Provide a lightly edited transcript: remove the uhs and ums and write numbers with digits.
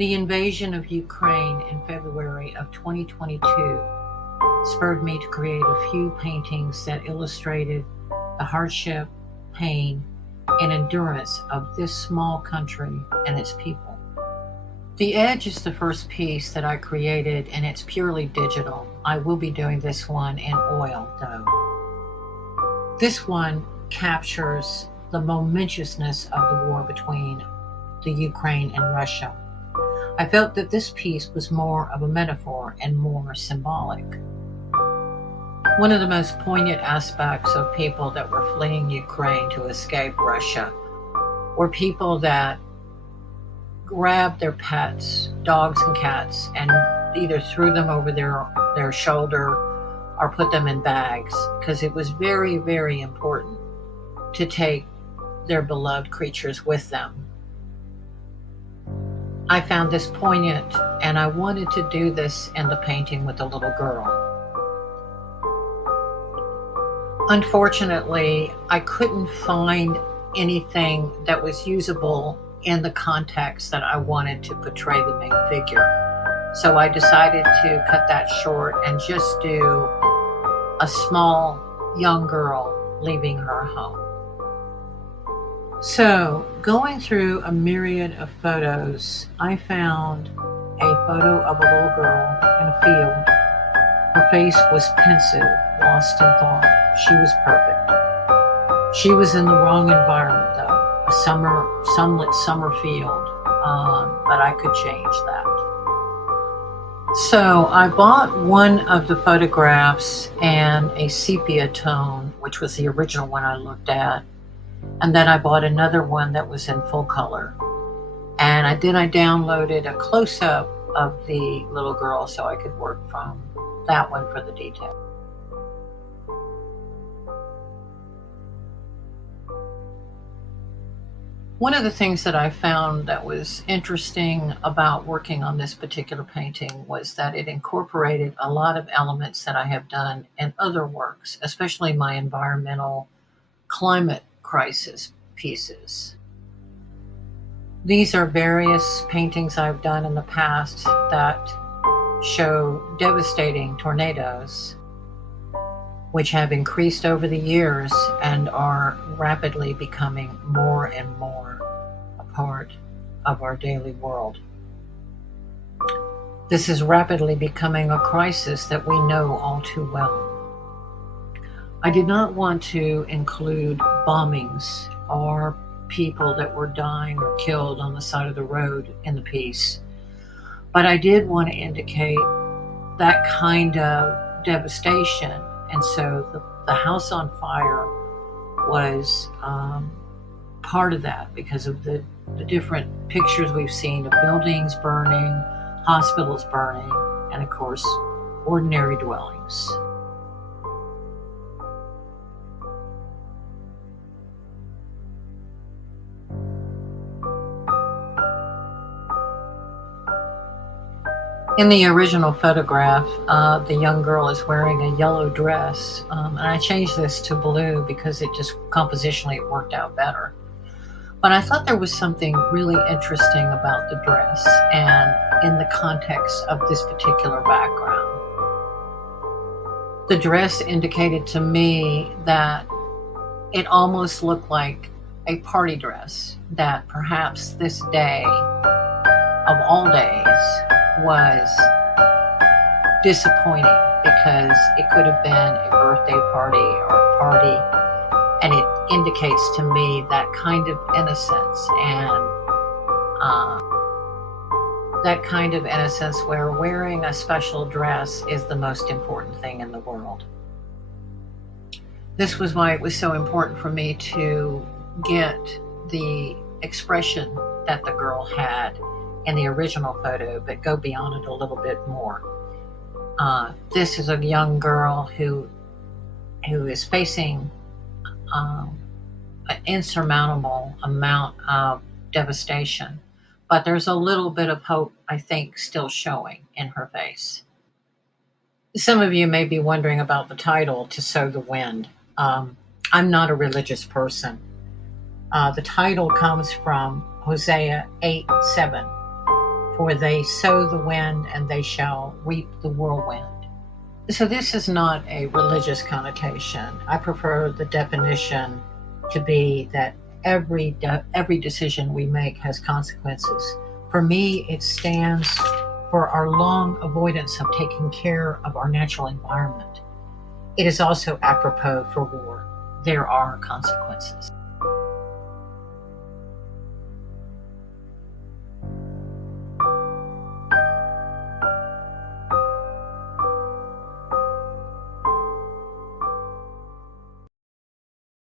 The invasion of Ukraine in February of 2022 spurred me to create a few paintings that illustrated the hardship, pain, and endurance of this small country and its people. The Edge is the first piece that I created, and it's purely digital. I will be doing this one in oil, though. This one captures the momentousness of the war between the Ukraine and Russia. I felt that this piece was more of a metaphor and more symbolic. One of the most poignant aspects of people that were fleeing Ukraine to escape Russia were people that grabbed their pets, dogs and cats, and either threw them over their shoulder or put them in bags, because it was very, very important to take their beloved creatures with them. I found this poignant, and I wanted to do this in the painting with a little girl. Unfortunately, I couldn't find anything that was usable in the context that I wanted to portray the main figure. So I decided to cut that short and just do a small young girl leaving her home. So, going through a myriad of photos, I found a photo of a little girl in a field. Her face was pensive, lost in thought. She was perfect. She was in the wrong environment, though, a sunlit summer field, but I could change that. So I bought one of the photographs and a sepia tone, which was the original one I looked at. And then I bought another one that was in full color. And I downloaded a close-up of the little girl so I could work from that one for the detail. One of the things that I found that was interesting about working on this particular painting was that it incorporated a lot of elements that I have done in other works, especially my environmental climatecrisis pieces. These are various paintings I've done in the past that show devastating tornadoes, which have increased over the years and are rapidly becoming more and more a part of our daily world. This is rapidly becoming a crisis that we know all too well. I did not want to include bombings or people that were dying or killed on the side of the road in the piece, but I did want to indicate that kind of devastation. And so the house on fire was part of that, because of the different pictures we've seen of buildings burning, hospitals burning, and of course, ordinary dwellings. In the original photograph, the young girl is wearing a yellow dress, and I changed this to blue because it just compositionally it worked out better. But I thought there was something really interesting about the dress and in the context of this particular background. The dress indicated to me that it almost looked like a party dress, that perhaps this day of all days was disappointing because it could have been a birthday party or a party, and it indicates to me that kind of innocence and that kind of innocence where wearing a special dress is the most important thing in the world. This was why it was so important for me to get the expression that the girl had in the original photo, but go beyond it a little bit more. This is a young girl who is facing an insurmountable amount of devastation, but there's a little bit of hope, I think, still showing in her face. Some of you may be wondering about the title, To Sow the Wind. I'm not a religious person. The title comes from Hosea 8:7. For they sow the wind, and they shall reap the whirlwind. So this is not a religious connotation. I prefer the definition to be that every decision we make has consequences. For me, it stands for our long avoidance of taking care of our natural environment. It is also apropos for war. There are consequences.